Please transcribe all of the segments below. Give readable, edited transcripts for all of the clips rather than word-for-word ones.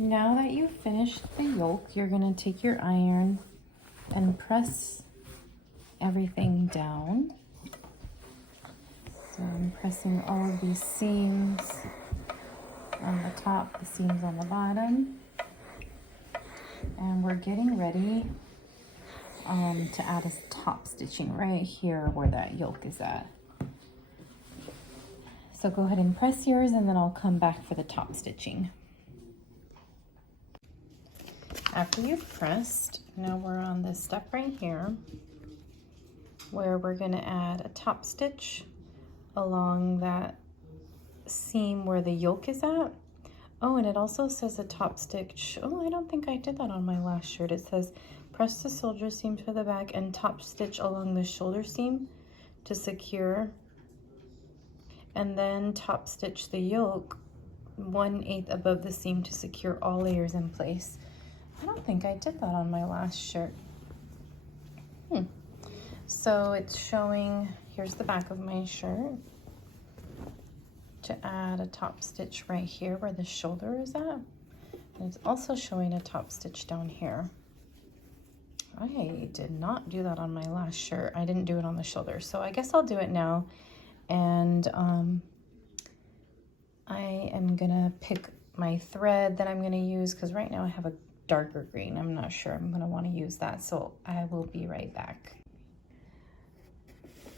Now that you've finished the yoke, you're going to take your iron and press everything down. So I'm pressing all of these seams on the top, the seams on the bottom. And we're getting ready to add a top stitching right here where that yoke is at. So go ahead and press yours and then I'll come back for the top stitching. After you've pressed, now we're on this step right here where we're going to add a top stitch along that seam where the yoke is at. Oh, and it also says a top stitch. Oh, I don't think I did that on my last shirt. It says press the shoulder seam to the back and top stitch along the shoulder seam to secure, and then top stitch the yoke 1/8 above the seam to secure all layers in place. I don't think I did that on my last shirt. So it's showing, here's the back of my shirt, to add a top stitch right here where the shoulder is at. And it's also showing a top stitch down here. I did not do that on my last shirt. I didn't do it on the shoulder. So I guess I'll do it now. And I am gonna pick my thread that I'm gonna use, because right now I have a darker green. I'm not sure I'm gonna wanna use that. So I will be right back.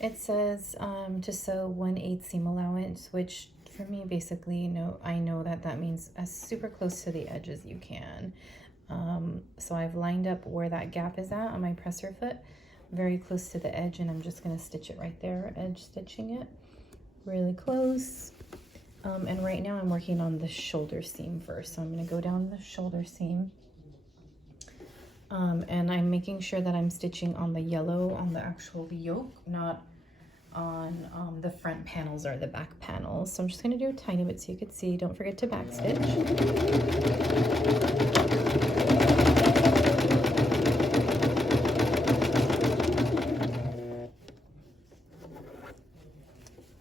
It says to sew 1/8 seam allowance, which for me basically, I know that that means as super close to the edge as you can. So I've lined up where that gap is at on my presser foot, very close to the edge, and I'm just gonna stitch it right there, edge stitching it really close. And right now I'm working on the shoulder seam first. So I'm gonna go down the shoulder seam. And I'm making sure that I'm stitching on the yellow on the actual yoke, not on the front panels or the back panels. So I'm just going to do a tiny bit so you can see. Don't forget to back stitch.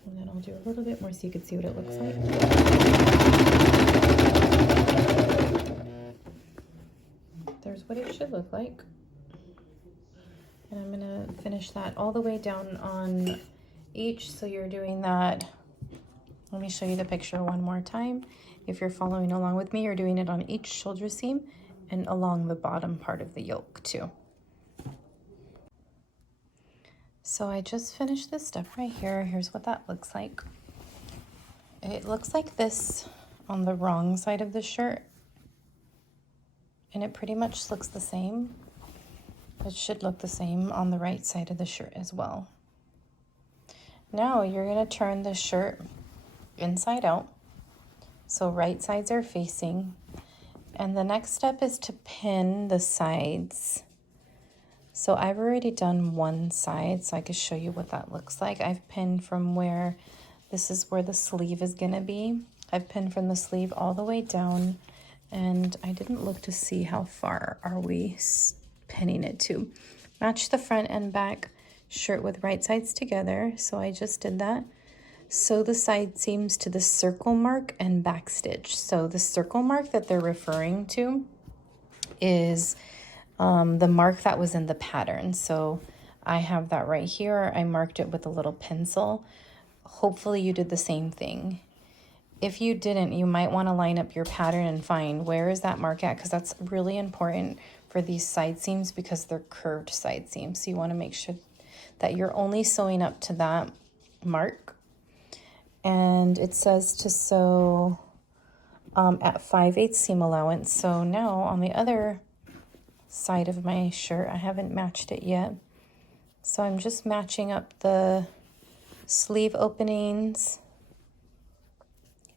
And then I'll do a little bit more so you can see what it looks like. There's what it should look like. And I'm going to finish that all the way down on each. So you're doing that. Let me show you the picture one more time. If you're following along with me, you're doing it on each shoulder seam and along the bottom part of the yoke too. So I just finished this step right here. Here's what that looks like. It looks like this on the wrong side of the shirt. And it pretty much looks the same. It should look the same on the right side of the shirt as well. Now you're going to turn the shirt inside out. So right sides are facing. And the next step is to pin the sides. So I've already done one side, so I can show you what that looks like. I've pinned from where, this is where the sleeve is going to be. I've pinned from the sleeve all the way down. And I didn't look to see how far are we pinning it to. Match the front and back shirt with right sides together. So I just did that. Sew the side seams to the circle mark and back stitch. So the circle mark that they're referring to is the mark that was in the pattern. So I have that right here. I marked it with a little pencil. Hopefully you did the same thing. If you didn't, you might want to line up your pattern and find where is that mark at, because that's really important for these side seams because they're curved side seams. So you want to make sure that you're only sewing up to that mark. And it says to sew at 5/8 seam allowance. So now on the other side of my shirt, I haven't matched it yet. So I'm just matching up the sleeve openings.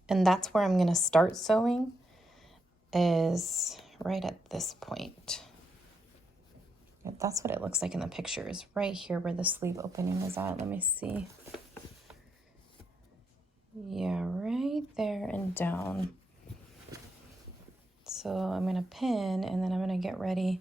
And that's where I'm going to start sewing, is right at this point. That's what it looks like in the pictures, right here where the sleeve opening is at. Let me see. Yeah, right there and down. So I'm going to pin, and then I'm going to get ready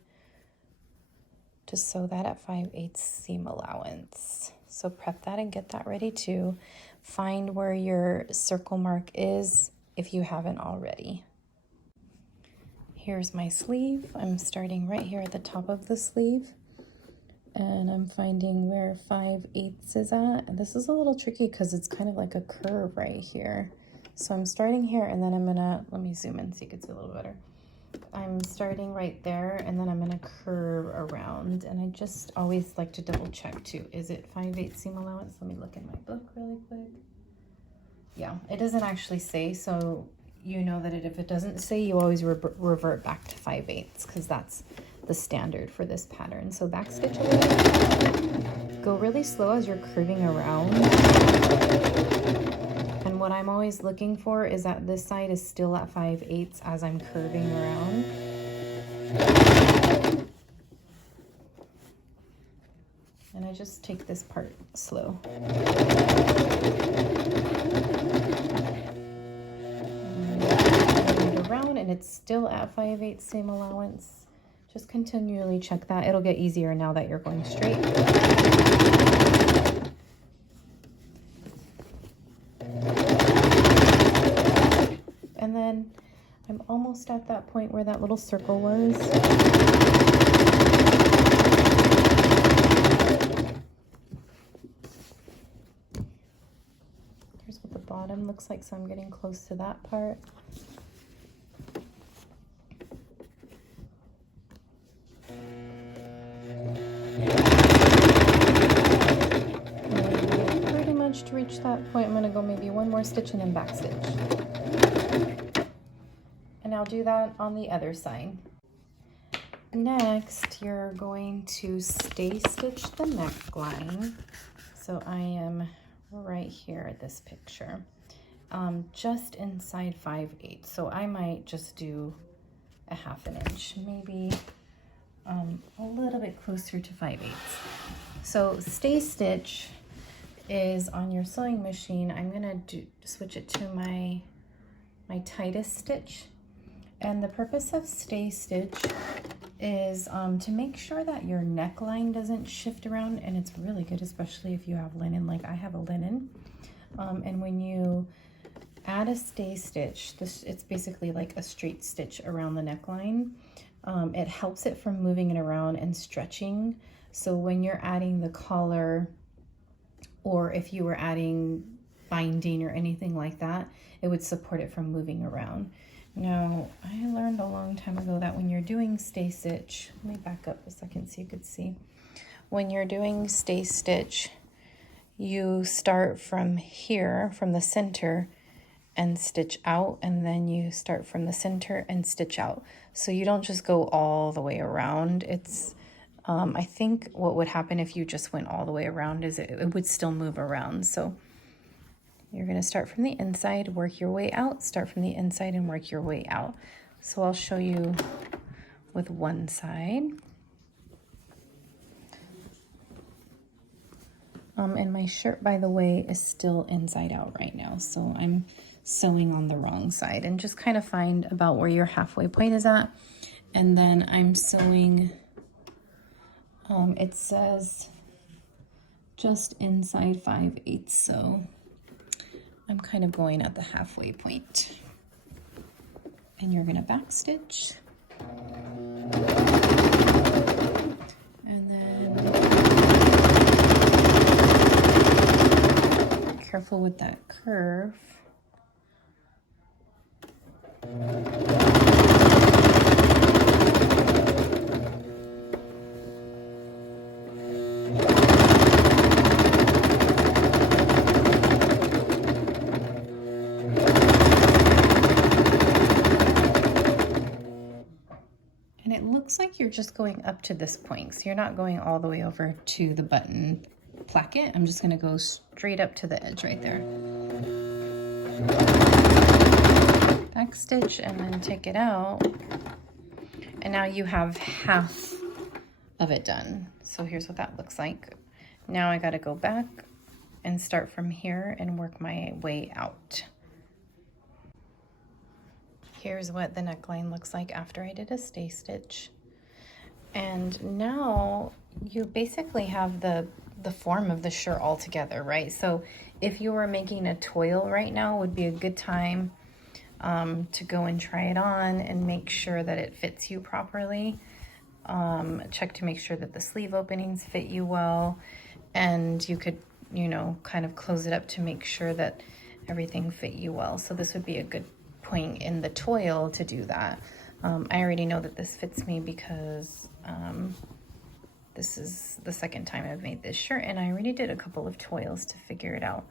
to sew that at 5/8 seam allowance. So prep that and get that ready too. Find where your circle mark is if you haven't already. Here's my sleeve. I'm starting right here at the top of the sleeve, and I'm finding where 5/8 is at. And this is a little tricky because it's kind of like a curve right here. So I'm starting here, and then I'm gonna, let me zoom in so you can see a little better. I'm starting right there, and then I'm gonna curve around. And I just always like to double check too. Is it 5/8 seam allowance? Let me look in my book really quick. Yeah, it doesn't actually say, so you know that if it doesn't say, you always revert back to 5/8 because that's the standard for this pattern. So backstitch away. Go really slow as you're curving around. And what I'm always looking for is that this side is still at 5/8 as I'm curving around. And I just take this part slow. Around, and it's still at 5/8 seam allowance. Just continually check that. It'll get easier now that you're going straight. And then I'm almost at that point where that little circle was. Here's what the bottom looks like, so I'm getting close to that part. To reach that point, I'm going to go maybe one more stitch and then back stitch. And I'll do that on the other side. Next, you're going to stay stitch the neckline. So I am right here at this picture, just inside 5/8. So I might just do a 1/2 inch, maybe a little bit closer to 5/8. So stay stitch is on your sewing machine. I'm gonna switch it to my tightest stitch, and the purpose of stay stitch is to make sure that your neckline doesn't shift around, and it's really good especially if you have linen like I have a linen. And when you add a stay stitch, it's basically like a straight stitch around the neckline. It helps it from moving it around and stretching, so when you're adding the collar, or if you were adding binding or anything like that, it would support it from moving around. Now, I learned a long time ago that when you're doing stay stitch, let me back up a second so you could see. When you're doing stay stitch, you start from here, from the center, and stitch out, and then you start from the center and stitch out. So you don't just go all the way around. It's I think what would happen if you just went all the way around is it would still move around. So you're going to start from the inside, work your way out, start from the inside and work your way out. So I'll show you with one side. And my shirt, by the way, is still inside out right now. So I'm sewing on the wrong side, and just kind of find about where your halfway point is at. And then I'm sewing, it says just inside 5/8, so I'm kind of going at the halfway point. And you're going to back stitch. And then careful with that curve. Looks like you're just going up to this point, so you're not going all the way over to the button placket. I'm just going to go straight up to the edge right there. Back stitch and then take it out, and now you have half of it done. So here's what that looks like. Now I got to go back and start from here and work my way out. Here's what the neckline looks like after I did a stay stitch. And now you basically have the form of the shirt all together, right? So if you were making a toil right now, would be a good time to go and try it on and make sure that it fits you properly. Check to make sure that the sleeve openings fit you well, and you could, you know, kind of close it up to make sure that everything fit you well. So this would be a good point in the toil to do that. I already know that this fits me because this is the second time I've made this shirt, and I already did a couple of toils to figure it out.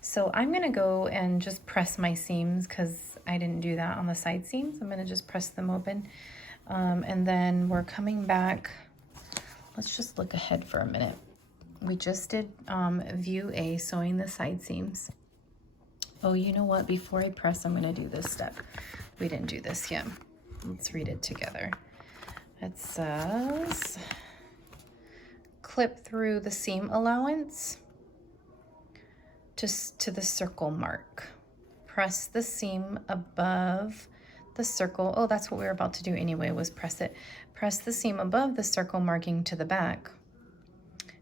So I'm gonna go and just press my seams because I didn't do that on the side seams. I'm gonna just press them open. And then we're coming back. Let's just look ahead for a minute. We just did view A, sewing the side seams. Oh, you know what? Before I press, I'm gonna do this step. We didn't do this yet. Let's read it together. It says, clip through the seam allowance to the circle mark. Press the seam above the circle. Oh, that's what we were about to do anyway, was press it. Press the seam above the circle marking to the back.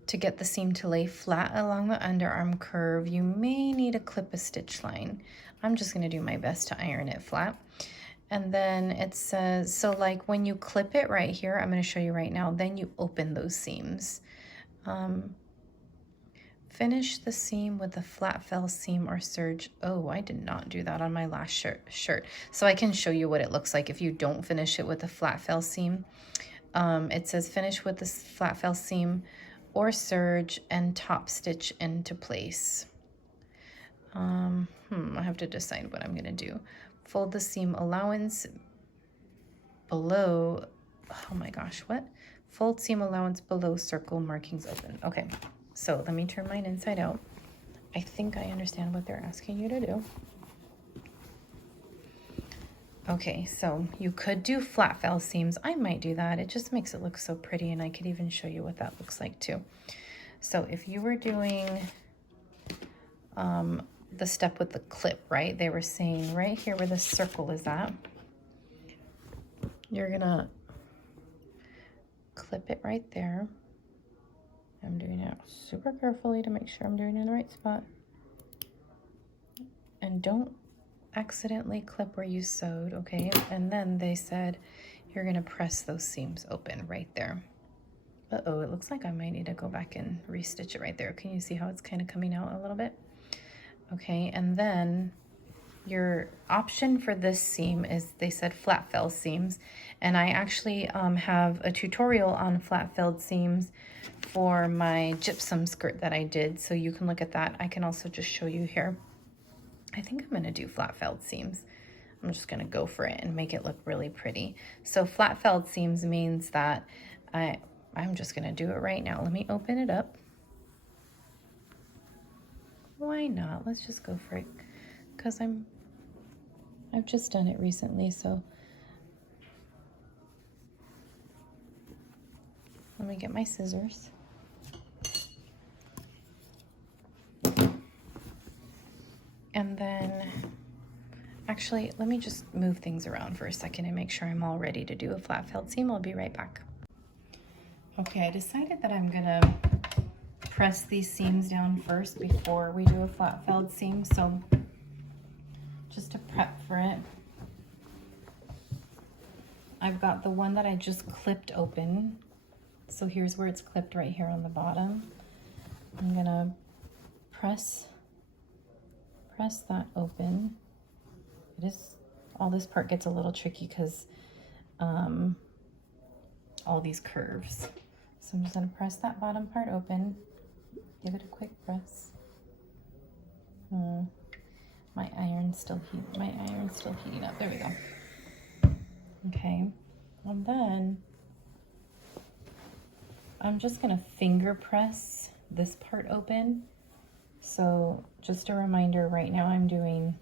To get the seam to lay flat along the underarm curve, you may need to clip a stitch line. I'm just gonna do my best to iron it flat. And then it says, so like when you clip it right here, I'm gonna show you right now, then you open those seams. Finish the seam with a flat fell seam or serge. Oh, I did not do that on my last shirt. So I can show you what it looks like if you don't finish it with a flat fell seam. It says finish with this flat fell seam or serge and top stitch into place. I have to decide what I'm gonna do. Fold the seam allowance below, oh my gosh, what? Fold seam allowance below circle markings open. Okay, so let me turn mine inside out. I think I understand what they're asking you to do. Okay, so you could do flat fell seams. I might do that. It just makes it look so pretty, and I could even show you what that looks like too. So if you were doing the step with the clip, right? They were saying right here where the circle is at, you're gonna clip it right there. I'm doing it super carefully to make sure I'm doing it in the right spot. And don't accidentally clip where you sewed, okay? And then they said you're gonna press those seams open right there. Uh-oh, it looks like I might need to go back and restitch it right there. Can you see how it's kind of coming out a little bit? Okay, and then your option for this seam is, they said flat fell seams, and I actually have a tutorial on flat felled seams for my gypsum skirt that I did, so you can look at that. I can also just show you here. I think I'm gonna do flat felled seams. I'm just gonna go for it and make it look really pretty. So flat felled seams means that I'm just gonna do it right now. Let me open it up. Why not? Let's just go for it, because I've just done it recently, so let me get my scissors. And then, actually, let me just move things around for a second and make sure I'm all ready to do a flat felled seam. I'll be right back. Okay, I decided that I'm gonna press these seams down first before we do a flat felled seam, so just to prep for it, I've got the one that I just clipped open. So here's where it's clipped right here on the bottom. I'm gonna press that open. It is, all this part gets a little tricky because all these curves. So I'm just gonna press that bottom part open. Give it a quick press. My iron's still heating up. There we go. Okay, and then I'm just gonna finger press this part open. So just a reminder, right now I'm doing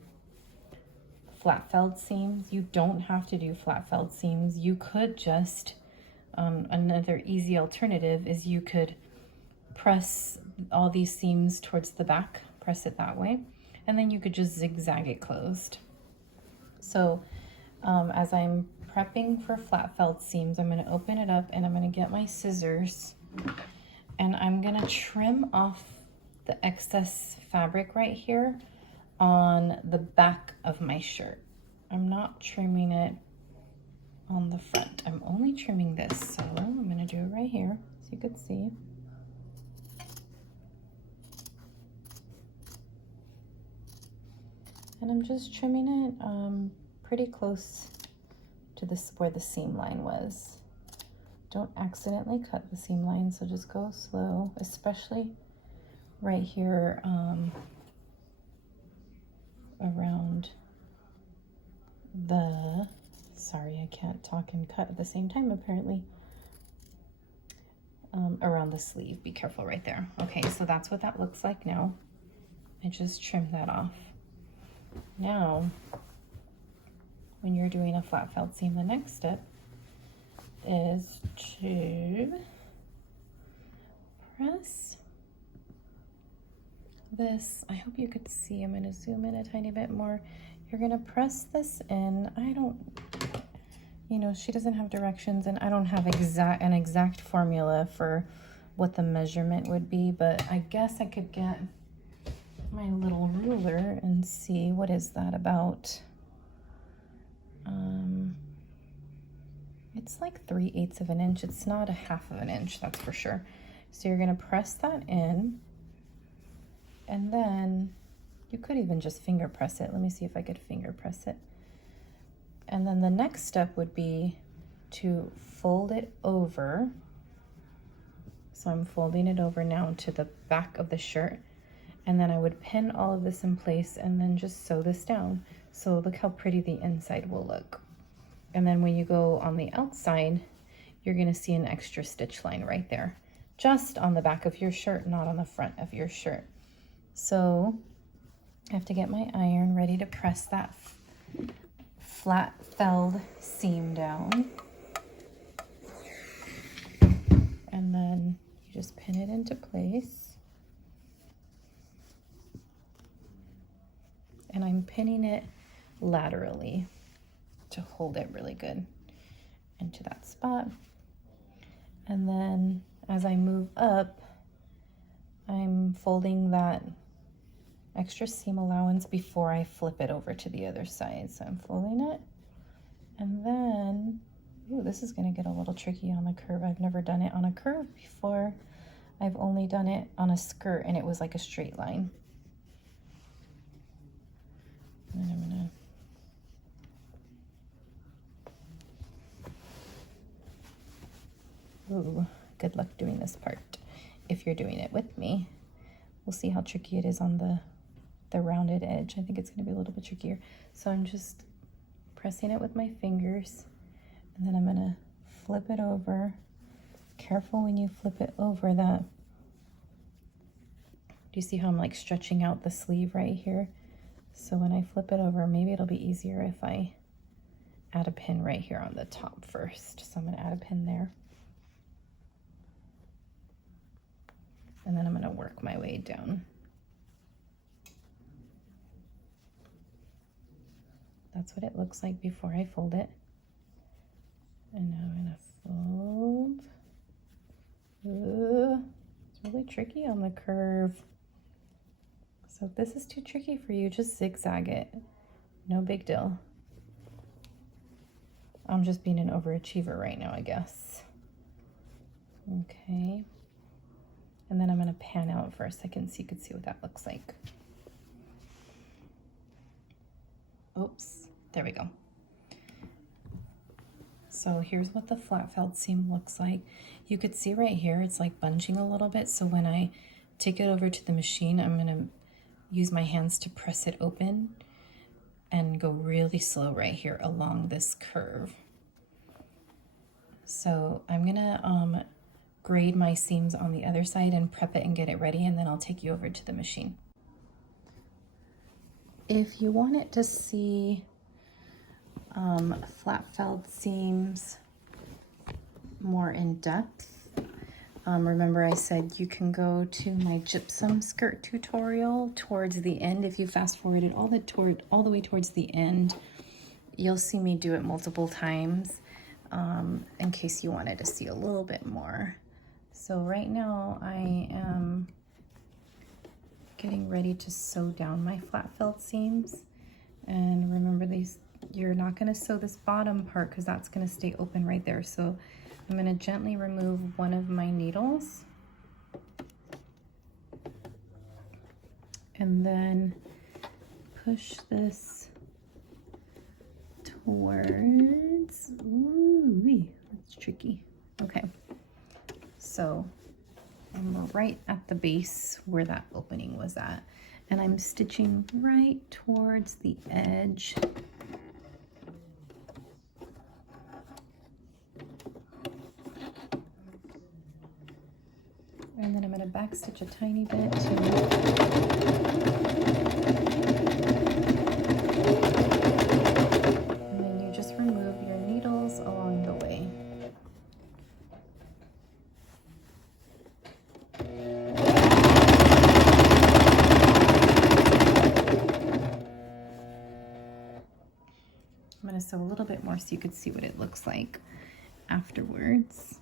flat felled seams. You don't have to do flat felled seams. You could just, another easy alternative is you could press all these seams towards the back, press it that way, and then you could just zigzag it closed. So as I'm prepping for flat felled seams, I'm going to open it up and I'm going to get my scissors and I'm going to trim off the excess fabric right here on the back of my shirt. I'm not trimming it on the front. I'm only trimming this. So I'm gonna do it right here so you could see. And I'm just trimming it pretty close to this where the seam line was. Don't accidentally cut the seam line, so just go slow, especially right here around the, sorry, I can't talk and cut at the same time apparently. Around the sleeve, be careful right there. Okay, so that's what that looks like now. I just trimmed that off. Now, when you're doing a flat felt seam, the next step is to press this. I hope you could see. I'm going to zoom in a tiny bit more. You're going to press this in. I don't, you know, she doesn't have directions, and I don't have an exact formula for what the measurement would be, but I guess I could get my little ruler and see what is that about. It's like 3/8 of an inch. It's not a 1/2 of an inch, that's for sure. So you're gonna press that in, and then you could even just finger press it. Let me see if I could finger press it. And then the next step would be to fold it over. So I'm folding it over now to the back of the shirt. And then I would pin all of this in place and then just sew this down. So look how pretty the inside will look. And then when you go on the outside, you're gonna see an extra stitch line right there, just on the back of your shirt, not on the front of your shirt. So I have to get my iron ready to press that flat felled seam down. And then you just pin it into place. And I'm pinning it laterally to hold it really good into that spot. And then as I move up, I'm folding that extra seam allowance before I flip it over to the other side. So I'm folding it, and then, ooh, this is gonna get a little tricky on the curve. I've never done it on a curve before. I've only done it on a skirt, and it was like a straight line. And then I'm gonna ooh, good luck doing this part if you're doing it with me. We'll see how tricky it is on the rounded edge. I think it's gonna be a little bit trickier. So I'm just pressing it with my fingers, and then I'm gonna flip it over. Careful when you flip it over that. Do you see how I'm like stretching out the sleeve right here? So when I flip it over, maybe it'll be easier if I add a pin right here on the top first. So I'm gonna add a pin there. And then I'm gonna work my way down. That's what it looks like before I fold it. And now I'm gonna fold. Ooh, it's really tricky on the curve. So if this is too tricky for you, just zigzag it. No big deal. I'm just being an overachiever right now, I guess. Okay. And then I'm gonna pan out for a second so you can see what that looks like. Oops, there we go. So here's what the flat felt seam looks like. You could see right here, it's like bunching a little bit. So when I take it over to the machine, I'm gonna use my hands to press it open and go really slow right here along this curve. So I'm gonna grade my seams on the other side and prep it and get it ready, and then I'll take you over to the machine. If you wanted to see flat felled seams more in depth, remember I said you can go to my gypsum skirt tutorial towards the end. If you fast forwarded all the way towards the end, you'll see me do it multiple times in case you wanted to see a little bit more. So right now I am getting ready to sew down my flat felt seams. And remember, these you're not going to sew this bottom part because that's going to stay open right there. So I'm going to gently remove one of my needles. And then push this towards, ooh, that's tricky. Okay, so I'm right at the base where that opening was at. And I'm stitching right towards the edge. And then I'm going to back stitch a tiny bit to and then you just remove your needles along the way. I'm going to sew a little bit more so you could see what it looks like afterwards.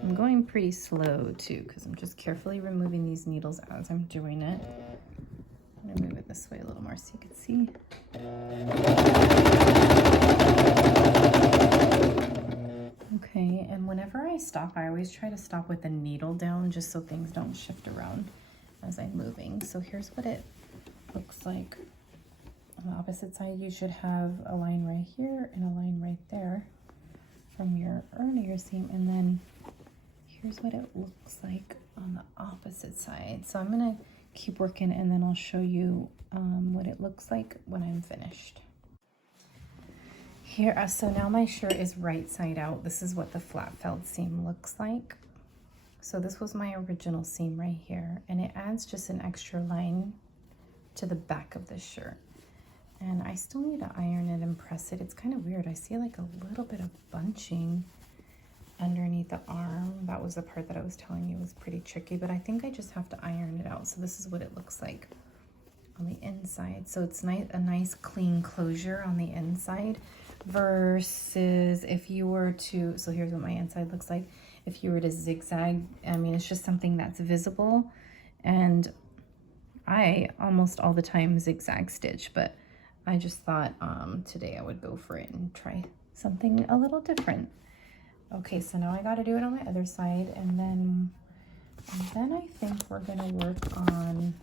I'm going pretty slow too because I'm just carefully removing these needles as I'm doing it. I'm going to move it this way a little more so you can see. Okay, and whenever I stop, I always try to stop with the needle down just so things don't shift around as I'm moving. So here's what it looks like. On the opposite side, you should have a line right here and a line right there from your earlier seam, and then here's what it looks like on the opposite side. So I'm gonna keep working and then I'll show you what it looks like when I'm finished. Here, so now my shirt is right side out. This is what the flat felt seam looks like. So this was my original seam right here, and it adds just an extra line to the back of the shirt. And I still need to iron it and press it. It's kind of weird. I see like a little bit of bunching underneath the arm. That was the part that I was telling you was pretty tricky, but I think I just have to iron it out. So this is what it looks like on the inside. So it's nice, a nice clean closure on the inside versus if you were to, so here's what my inside looks like. If you were to zigzag, I mean, it's just something that's visible. And I almost all the time zigzag stitch, but I just thought today I would go for it and try something a little different. Okay, so now I got to do it on my other side, and then I think we're gonna work on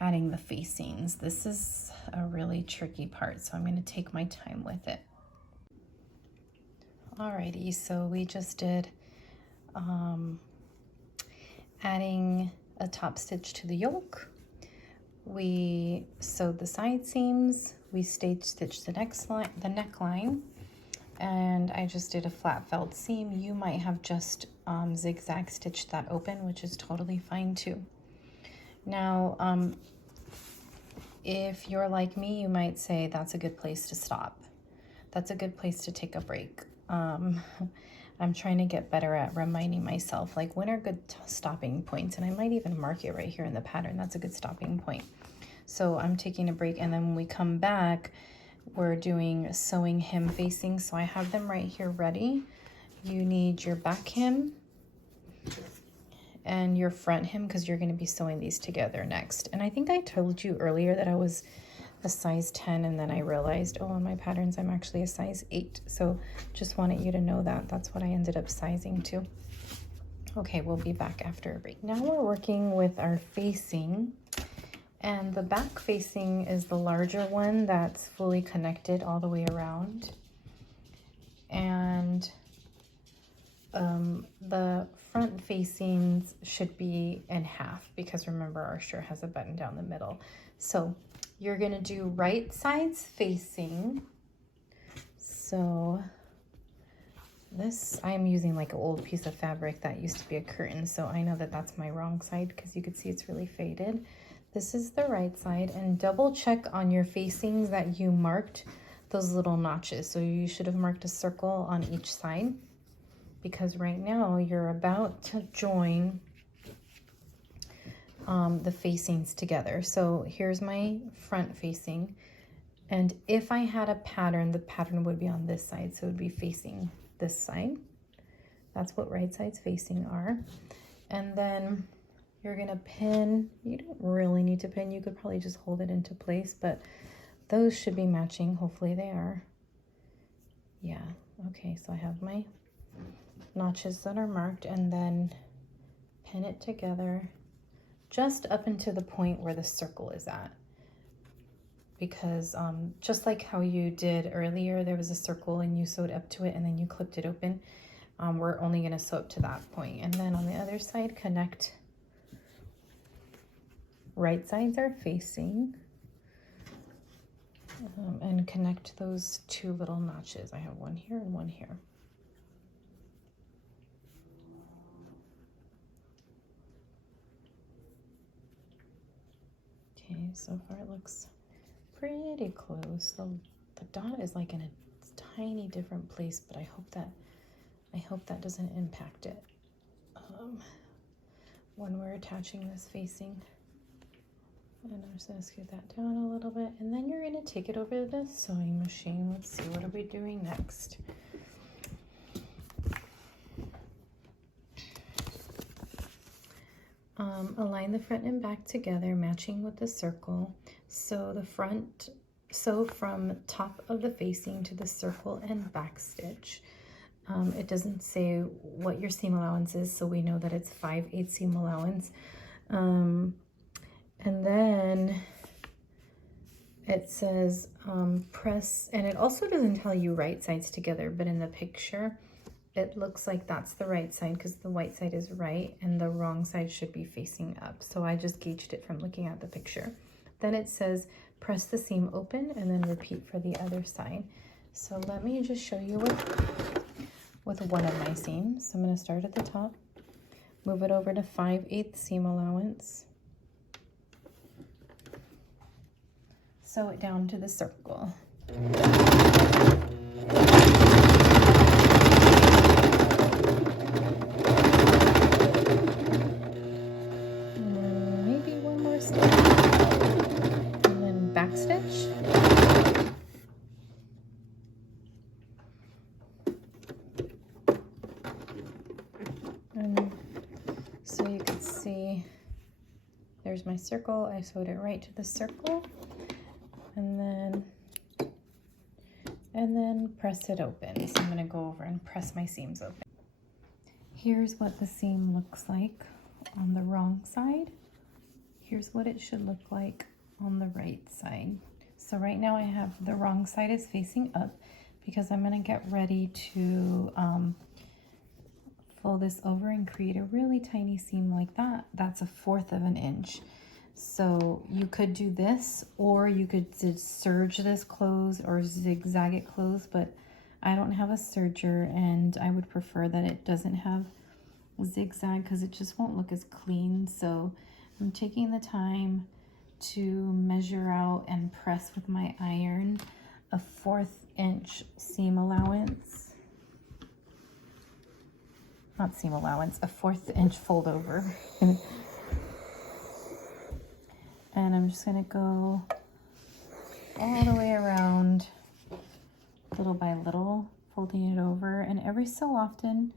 adding the facings. This is a really tricky part, so I'm gonna take my time with it. Alrighty, so we just did adding a top stitch to the yoke. We sewed the side seams, we stage stitched the neckline, and I just did a flat felt seam. You might have just zigzag stitched that open, which is totally fine too. Now, if you're like me, you might say that's a good place to stop. That's a good place to take a break. I'm trying to get better at reminding myself, like, when are good stopping points? And I might even mark it right here in the pattern. That's a good stopping point. So I'm taking a break, and then when we come back, we're doing sewing hem facing. So I have them right here ready. You need your back hem and your front hem because you're going to be sewing these together next. And I think I told you earlier that I was a size 10, and then I realized, oh, on my patterns I'm actually a size 8. So just wanted you to know that that's what I ended up sizing to. Okay, we'll be back after a break. Now we're working with our facing, and the back facing is the larger one that's fully connected all the way around, and the front facings should be in half because remember our shirt has a button down the middle. So you're gonna do right sides facing. So this, I'm using like an old piece of fabric that used to be a curtain, so I know that that's my wrong side because you could see it's really faded. This is the right side, and double check on your facings that you marked those little notches. So you should have marked a circle on each side, because right now you're about to join the facings together. So here's my front facing, and if I had a pattern, the pattern would be on this side, so it would be facing this side. That's what right sides facing are. And then You're gonna pin. You don't really need to pin. You could probably just hold it into place, but those should be matching. Hopefully they are. Yeah, okay, so I have my notches that are marked, and then pin it together just up into the point where the circle is at. Because just like how you did earlier, there was a circle and you sewed up to it and then you clipped it open. We're only gonna sew up to that point. And then on the other side, connect. Right sides are facing. And connect those two little notches. I have one here and one here. Okay, so far it looks pretty close. The dot is like in a tiny different place, but I hope that doesn't impact it when we're attaching this facing. And I'm just gonna scoot that down a little bit, and then you're gonna take it over to the sewing machine. Let's see, what are we doing next? Align the front and back together, matching with the circle. So the front, sew from top of the facing to the circle and back stitch. It doesn't say what your seam allowance is, so we know that it's 5/8 seam allowance. And then it says press, and it also doesn't tell you right sides together, but in the picture it looks like that's the right side because the white side is right and the wrong side should be facing up. So I just gauged it from looking at the picture. Then it says press the seam open and then repeat for the other side. So let me just show you with one of my seams. So I'm going to start at the top, move it over to 5/8 seam allowance, sew it down to the circle. Maybe one more stitch, and then back stitch. And so you can see there's my circle. I sewed it right to the circle. And then press it open. So I'm going to go over and press my seams open. Here's what the seam looks like on the wrong side. Here's what it should look like on the right side. So right now I have the wrong side is facing up because I'm going to get ready to fold this over and create a really tiny seam like that. That's 1/4 of an inch. So you could do this, or you could serge this close or zigzag it close, but I don't have a serger and I would prefer that it doesn't have zigzag because it just won't look as clean. So I'm taking the time to measure out and press with my iron a 1/4 inch seam allowance. Not seam allowance, a 1/4 inch fold over. And I'm just going to go all the way around, little by little, folding it over. And every so often,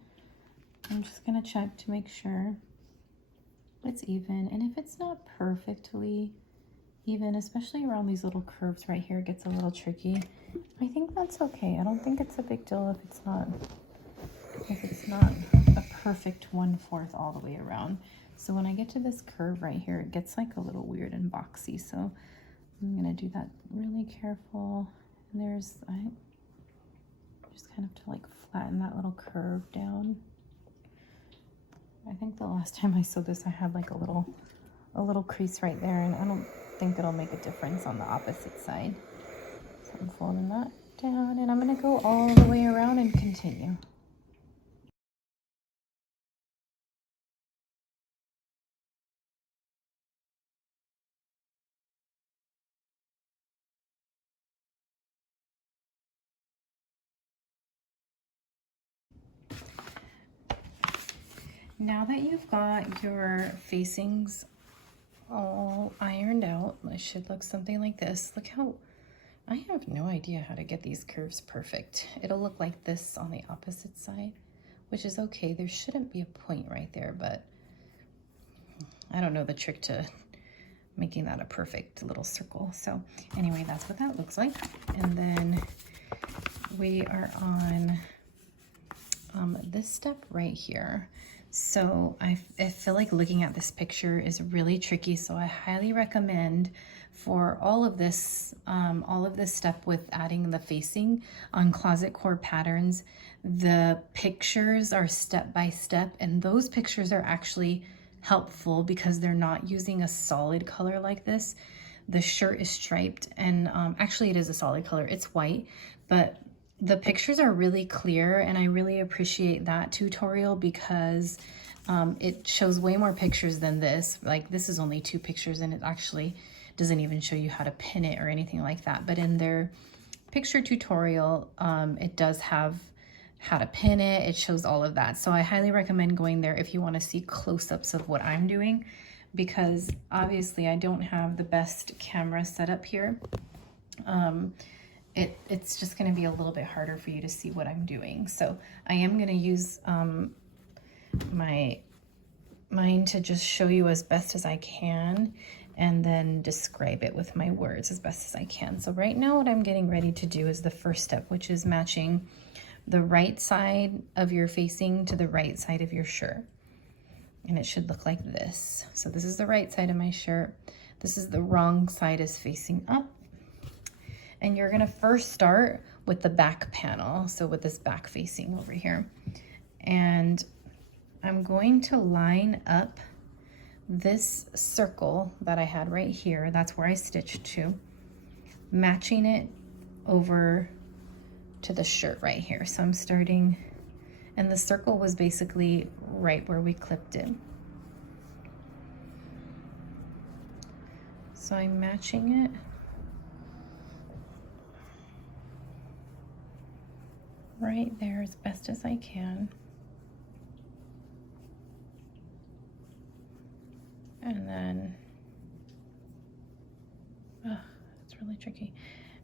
I'm just going to check to make sure it's even. And if it's not perfectly even, especially around these little curves right here, it gets a little tricky. I think that's okay. I don't think it's a big deal if it's not a perfect 1/4 all the way around. So when I get to this curve right here, it gets like a little weird and boxy. So I'm gonna do that really careful. And I just kind of to like flatten that little curve down. I think the last time I sewed this, I had like a little crease right there, and I don't think it'll make a difference on the opposite side. So I'm folding that down, and I'm gonna go all the way around and continue. Now that you've got your facings all ironed out, it should look something like this. Look how, I have no idea how to get these curves perfect. It'll look like this on the opposite side, which is okay. There shouldn't be a point right there, but I don't know the trick to making that a perfect little circle. So anyway, that's what that looks like. And then we are on this step right here. So I feel like looking at this picture is really tricky. So I highly recommend for all of this step with adding the facing on closet core patterns, the pictures are step by step, and those pictures are actually helpful because they're not using a solid color like this. The shirt is striped, and actually it is a solid color, it's white, but the pictures are really clear, and I really appreciate that tutorial because it shows way more pictures than this. Like this is only 2 pictures, and it actually doesn't even show you how to pin it or anything like that. But in their picture tutorial, it does have how to pin it. It shows all of that. So I highly recommend going there if you want to see close-ups of what I'm doing, because obviously I don't have the best camera setup here. It's just going to be a little bit harder for you to see what I'm doing. So I am going to use mine to just show you as best as I can, and then describe it with my words as best as I can. So right now what I'm getting ready to do is the first step, which is matching the right side of your facing to the right side of your shirt. And it should look like this. So this is the right side of my shirt. This is the wrong side is facing up. And you're gonna first start with the back panel, so with this back facing over here. And I'm going to line up this circle that I had right here, that's where I stitched to, matching it over to the shirt right here. So I'm starting, and the circle was basically right where we clipped it. So I'm matching it right there as best as I can. And then, it's really tricky.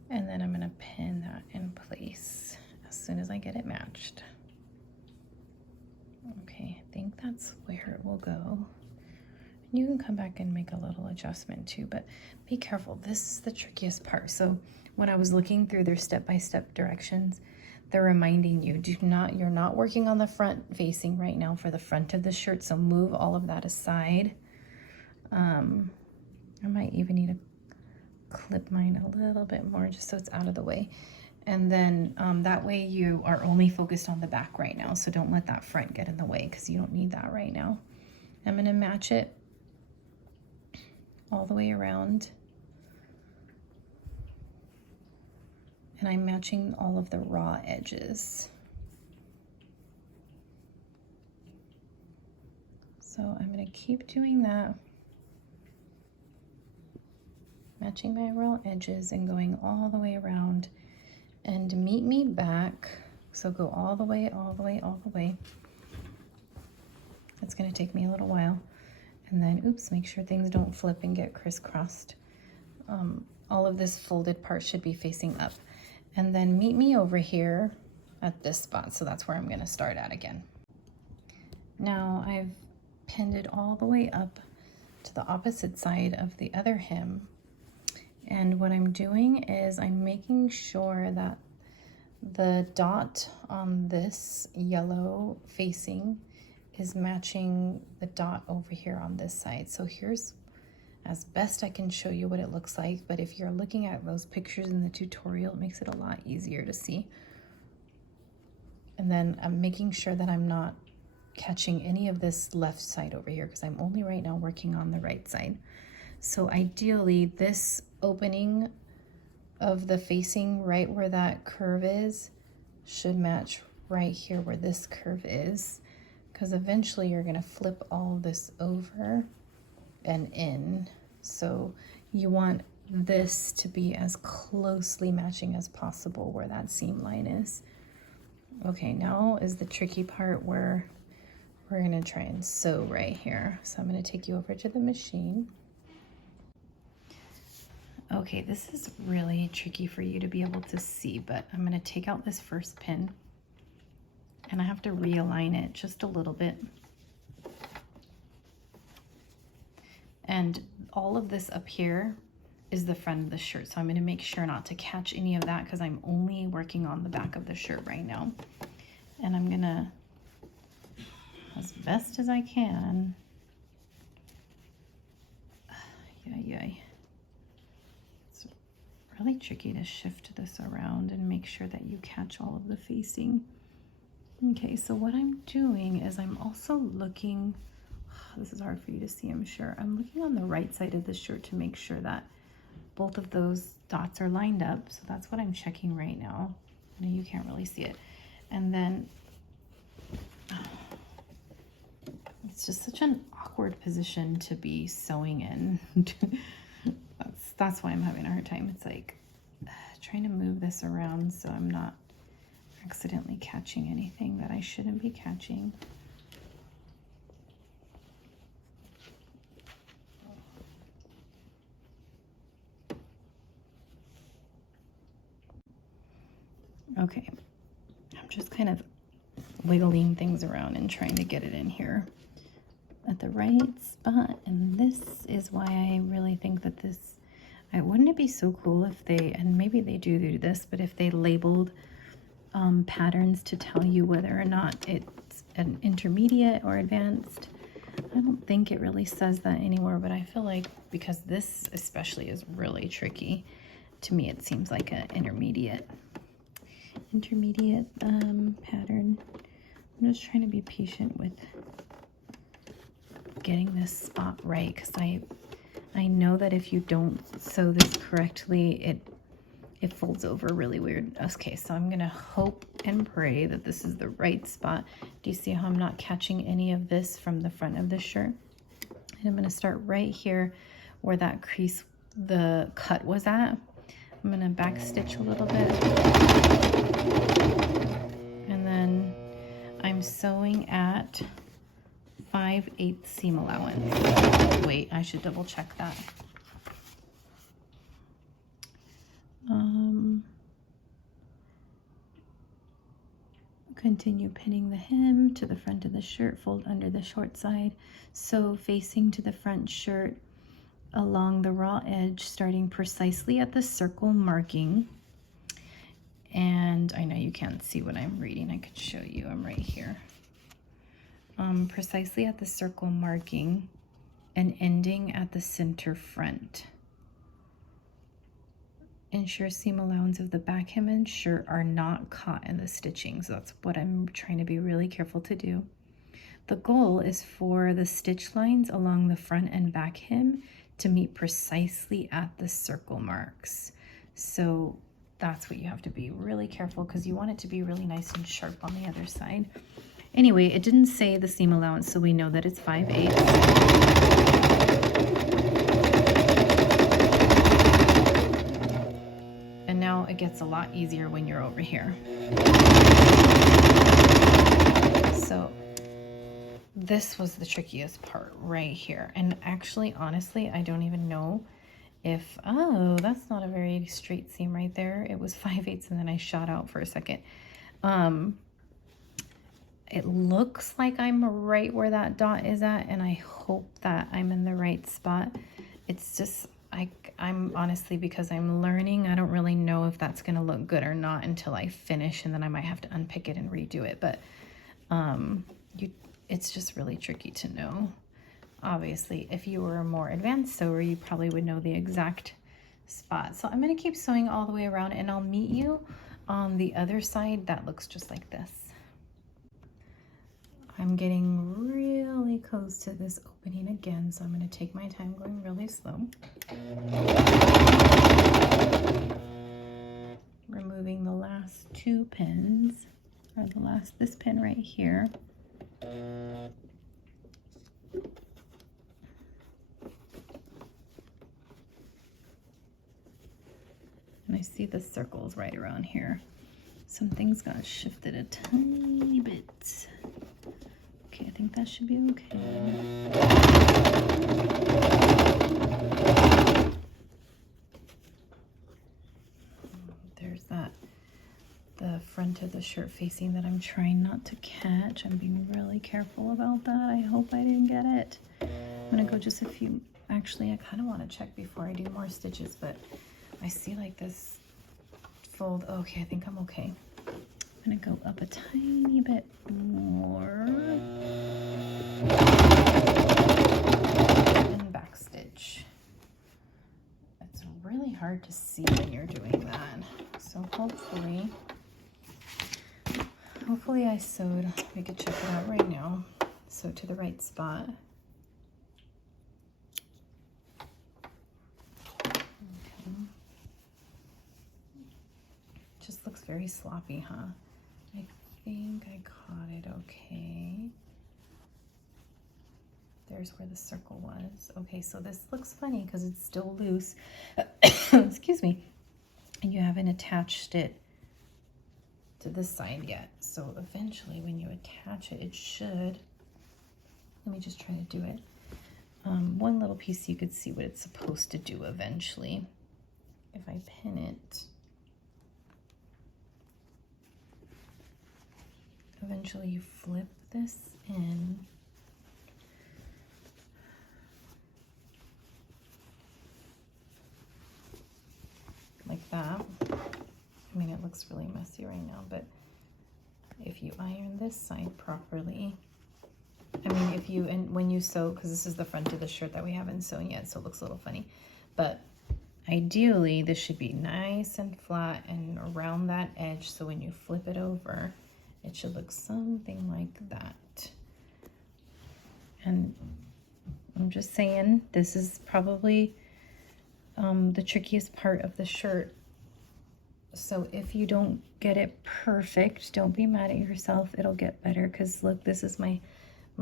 And then I'm gonna pin that in place as soon as I get it matched. Okay, I think that's where it will go. And you can come back and make a little adjustment too, but be careful. This is the trickiest part. So when I was looking through their step-by-step directions, they're reminding you, you're not working on the front facing right now for the front of the shirt, so move all of that aside. I might even need to clip mine a little bit more just so it's out of the way. And then that way you are only focused on the back right now, so don't let that front get in the way because you don't need that right now. I'm gonna match it all the way around. And I'm matching all of the raw edges. So I'm gonna keep doing that. Matching my raw edges and going all the way around, and meet me back. So go all the way, all the way, all the way. It's gonna take me a little while. And then, oops, make sure things don't flip and get crisscrossed. All of this folded part should be facing up. And then meet me over here at this spot. So that's where I'm gonna start at again. Now I've pinned it all the way up to the opposite side of the other hem. And what I'm doing is I'm making sure that the dot on this yellow facing is matching the dot over here on this side. So here's as best I can show you what it looks like, but if you're looking at those pictures in the tutorial, it makes it a lot easier to see. And then I'm making sure that I'm not catching any of this left side over here because I'm only right now working on the right side. So ideally this opening of the facing right where that curve is should match right here where this curve is, because eventually you're going to flip all this over and in. So you want this to be as closely matching as possible where that seam line is. Okay, now is the tricky part where we're going to try and sew right here. So I'm going to take you over to the machine. Okay, this is really tricky for you to be able to see, but I'm going to take out this first pin and I have to realign it just a little bit. And all of this up here is the front of the shirt. So I'm gonna make sure not to catch any of that because I'm only working on the back of the shirt right now. And I'm gonna, as best as I can, it's really tricky to shift this around and make sure that you catch all of the facing. Okay, so what I'm doing is I'm also looking, this is hard for you to see, I'm sure. I'm looking on the right side of the shirt to make sure that both of those dots are lined up. So that's what I'm checking right now. I know you can't really see it. And then it's just such an awkward position to be sewing in. that's why I'm having a hard time. It's like trying to move this around so I'm not accidentally catching anything that I shouldn't be catching. Okay, I'm just kind of wiggling things around and trying to get it in here at the right spot. And this is why I really think that this, wouldn't it be so cool if they, and maybe they do this, but if they labeled patterns to tell you whether or not it's an intermediate or advanced. I don't think it really says that anywhere, but I feel like because this especially is really tricky, to me it seems like an intermediate pattern. I'm just trying to be patient with getting this spot right, because I know that if you don't sew this correctly, it folds over really weird. Okay, so I'm gonna hope and pray that this is the right spot. Do you see how I'm not catching any of this from the front of the shirt? And I'm gonna start right here where that crease, the cut was at. I'm gonna back stitch a little bit. And then I'm sewing at 5/8 seam allowance. Wait, I should double check that. Continue pinning the hem to the front of the shirt, fold under the short side, sew facing to the front shirt along the raw edge, starting precisely at the circle marking. And I know you can't see what I'm reading. I could show you. I'm right here. Precisely at the circle marking and ending at the center front. Ensure seam allowance of the back hem and shirt are not caught in the stitching. So that's what I'm trying to be really careful to do. The goal is for the stitch lines along the front and back hem to meet precisely at the circle marks. So that's what you have to be really careful, because you want it to be really nice and sharp on the other side. Anyway, it didn't say the seam allowance, so we know that it's 5/8. And now it gets a lot easier when you're over here. So this was the trickiest part right here. And actually, honestly, I don't even know if, oh, that's not a very straight seam right there. It was 5/8 and then I shot out for a second. It looks like I'm right where that dot is at, and I hope that I'm in the right spot. It's just, I'm honestly, because I'm learning, I don't really know if that's gonna look good or not until I finish, and then I might have to unpick it and redo it. But it's just really tricky to know. Obviously, if you were a more advanced sewer, you probably would know the exact spot. So I'm gonna keep sewing all the way around, and I'll meet you on the other side that looks just like this. I'm getting really close to this opening again, so I'm going to take my time going really slow. Removing the last 2 pins, or this pin right here. And I see the circles right around here. Some things got shifted a tiny bit. Okay, I think that should be okay. There's the front of the shirt facing that I'm trying not to catch. I'm being really careful about that. I hope I didn't get it. I'm gonna go just a few Actually, I kind of want to check before I do more stitches, but I see like this fold. Okay, I think I'm okay. I'm gonna go up a tiny bit more and back stitch. It's really hard to see when you're doing that. So hopefully I sewed. We could check it out right now. Sew to the right spot. Okay. Just looks very sloppy, huh? I think I caught it okay. There's where the circle was. Okay, so this looks funny because it's still loose. Excuse me. And you haven't attached it to this side yet. So eventually when you attach it, it should, let me just try to do it. One little piece, you could see what it's supposed to do eventually. If I pin it, eventually you flip this in. Like that. I mean, it looks really messy right now, but if you iron this side properly, I mean, if you, and when you sew, because this is the front of the shirt that we haven't sewn yet, so it looks a little funny, but ideally this should be nice and flat and around that edge, so when you flip it over, it should look something like that. And I'm just saying, this is probably the trickiest part of the shirt. So if you don't get it perfect, don't be mad at yourself. It'll get better, because look, this is my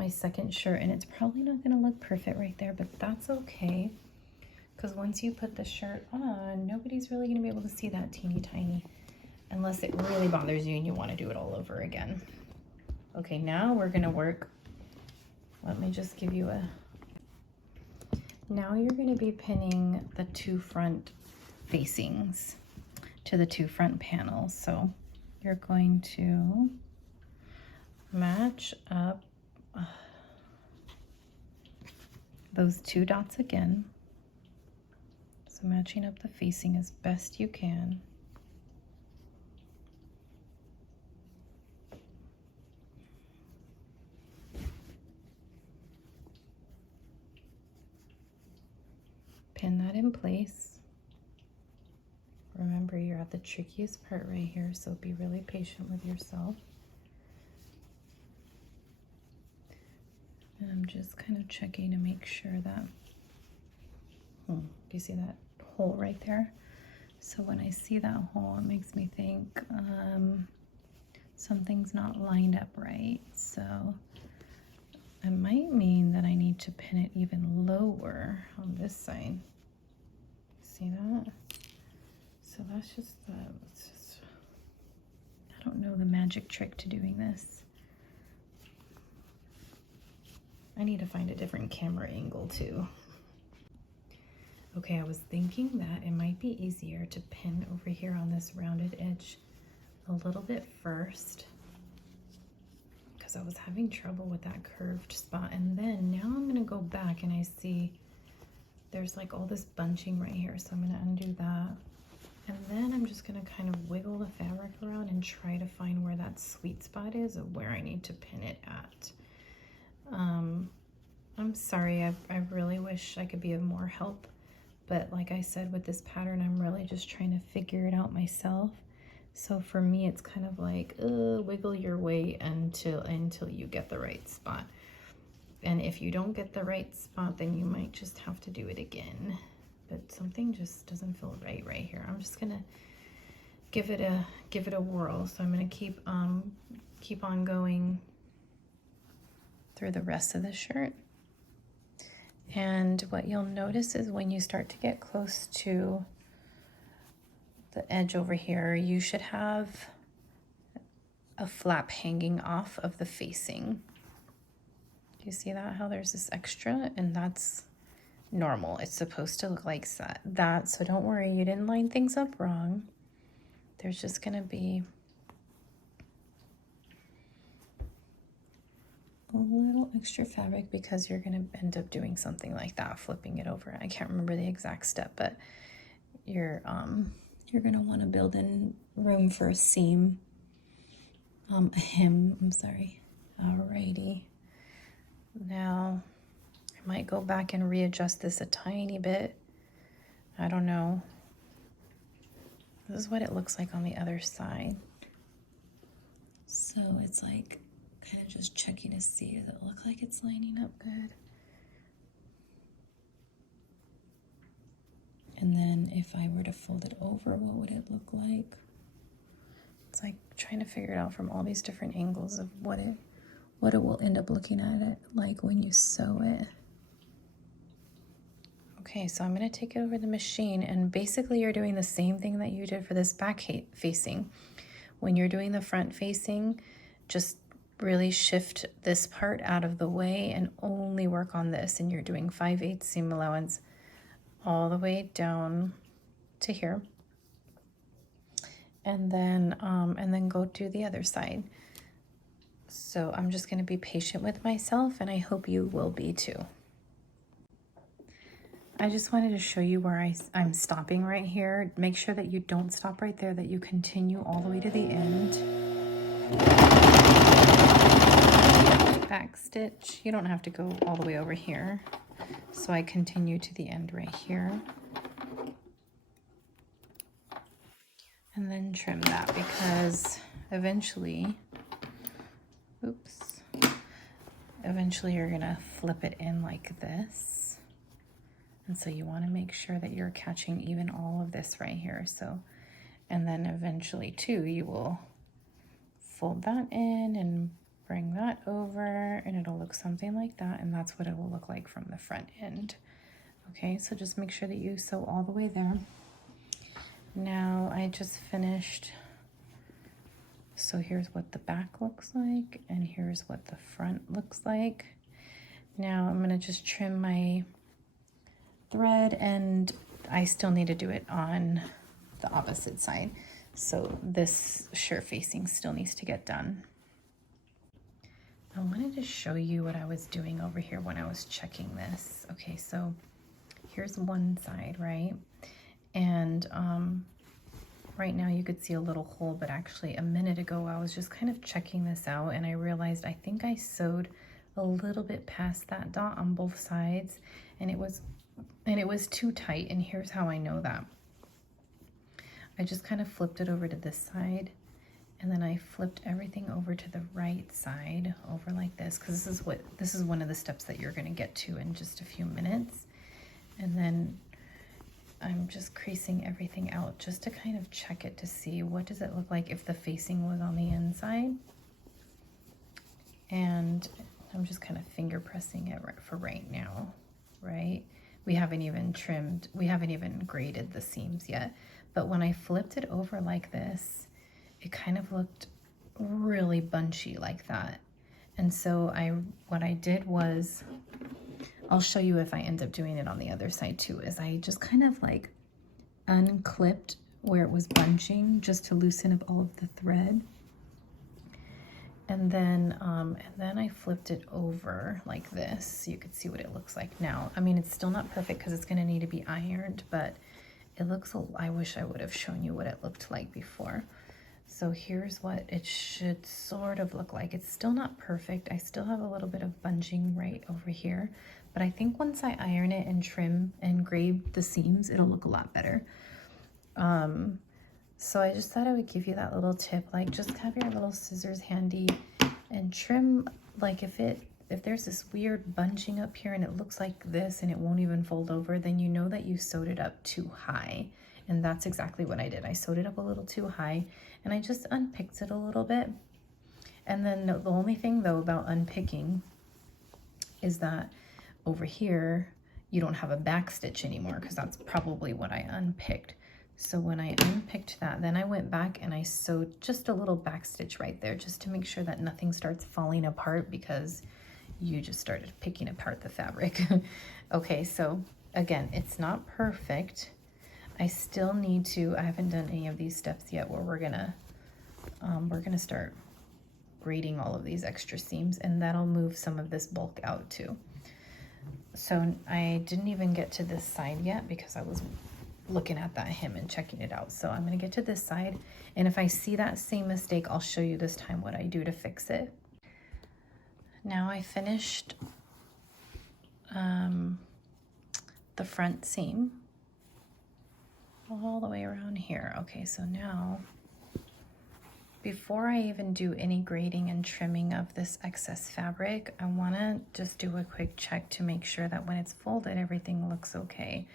second shirt, and it's probably not going to look perfect right there, but that's okay, because once you put the shirt on, nobody's really going to be able to see that teeny tiny, unless it really bothers you and you want to do it all over again. Okay, now we're going to work. Let me just give you a, now you're going to be pinning the two front facings to the two front panels. So you're going to match up those two dots again. So matching up the facing as best you can. Pin that in place. Remember, you're at the trickiest part right here, so be really patient with yourself. And I'm just kind of checking to make sure that, do you see that hole right there? So when I see that hole, it makes me think something's not lined up right. So it might mean that I need to pin it even lower on this side. See that? So that's just the, it's just, I don't know the magic trick to doing this. I need to find a different camera angle too. Okay, I was thinking that it might be easier to pin over here on this rounded edge a little bit first, because I was having trouble with that curved spot. And then now I'm gonna go back and I see there's like all this bunching right here. So I'm gonna undo that. And then I'm just gonna kind of wiggle the fabric around and try to find where that sweet spot is of where I need to pin it at. I'm sorry, I really wish I could be of more help, but like I said, with this pattern, I'm really just trying to figure it out myself. So for me, it's kind of like, wiggle your way until you get the right spot. And if you don't get the right spot, then you might just have to do it again. But something just doesn't feel right here. I'm just gonna give it a whirl. So I'm gonna keep on going through the rest of the shirt. And what you'll notice is when you start to get close to the edge over here, you should have a flap hanging off of the facing. Do you see that? How there's this extra, and that's normal. It's supposed to look like that. So don't worry, you didn't line things up wrong. There's just gonna be a little extra fabric because you're going to end up doing something like that, flipping it over. I can't remember the exact step, but you're going to want to build in room for a seam, a hem, I'm sorry. Alrighty. Now I might go back and readjust this a tiny bit. I don't know. This is what it looks like on the other side. So it's like kind of just checking to see, does it look like it's lining up good? And then if I were to fold it over, what would it look like? It's like trying to figure it out from all these different angles of what it will end up looking at it like when you sew it. Okay, so I'm going to take it over the machine, and basically you're doing the same thing that you did for this back facing. When you're doing the front facing, just really shift this part out of the way and only work on this, and you're doing 5/8 seam allowance all the way down to here, and then go do the other side. So I'm just going to be patient with myself, and I hope you will be too. I just wanted to show you where I'm stopping right here. Make sure that you don't stop right there, that you continue all the way to the end. Back stitch. You don't have to go all the way over here. So I continue to the end right here. And then trim that, because eventually, eventually you're gonna flip it in like this. And so you want to make sure that you're catching even all of this right here. So, and then eventually too, you will fold that in and bring that over, and it'll look something like that. And that's what it will look like from the front end. Okay, so just make sure that you sew all the way there. Now I just finished. So here's what the back looks like, and here's what the front looks like. Now I'm gonna just trim my thread, and I still need to do it on the opposite side. So this shirt facing still needs to get done. I wanted to show you what I was doing over here when I was checking this. Okay, so here's one side, right? And right now you could see a little hole, but actually a minute ago I was just kind of checking this out, and I realized I think I sewed a little bit past that dot on both sides, and it was too tight. And here's how I know that. I just kind of flipped it over to this side, and then I flipped everything over to the right side, over like this, because this is one of the steps that you're going to get to in just a few minutes. And then I'm just creasing everything out just to kind of check it to see what does it look like if the facing was on the inside. And I'm just kind of finger pressing it for right now, right? We haven't even graded the seams yet, but when I flipped it over like this, it kind of looked really bunchy like that. And so what I did was, I'll show you if I end up doing it on the other side too, is I just kind of like unclipped where it was bunching just to loosen up all of the thread. And then I flipped it over like this, so you could see what it looks like now. I mean, it's still not perfect because it's gonna need to be ironed, but it looks, I wish I would have shown you what it looked like before. So here's what it should sort of look like. It's still not perfect. I still have a little bit of bunching right over here, but I think once I iron it and trim and grade the seams, it'll look a lot better. So I just thought I would give you that little tip, like just have your little scissors handy and trim, like if there's this weird bunching up here and it looks like this and it won't even fold over, then you know that you sewed it up too high. And that's exactly what I did. I sewed it up a little too high, and I just unpicked it a little bit. And then the only thing though about unpicking is that over here, you don't have a back stitch anymore, because that's probably what I unpicked. So when I unpicked that, then I went back and I sewed just a little back stitch right there, just to make sure that nothing starts falling apart because you just started picking apart the fabric. Okay, so again, it's not perfect. I still need to, I haven't done any of these steps yet where we're gonna start braiding all of these extra seams, and that'll move some of this bulk out too. So I didn't even get to this side yet because I was looking at that hem and checking it out. So I'm gonna get to this side, and if I see that same mistake, I'll show you this time what I do to fix it. Now I finished the front seam all the way around here. Okay, so now before I even do any grading and trimming of this excess fabric, I want to just do a quick check to make sure that when it's folded, everything looks okay.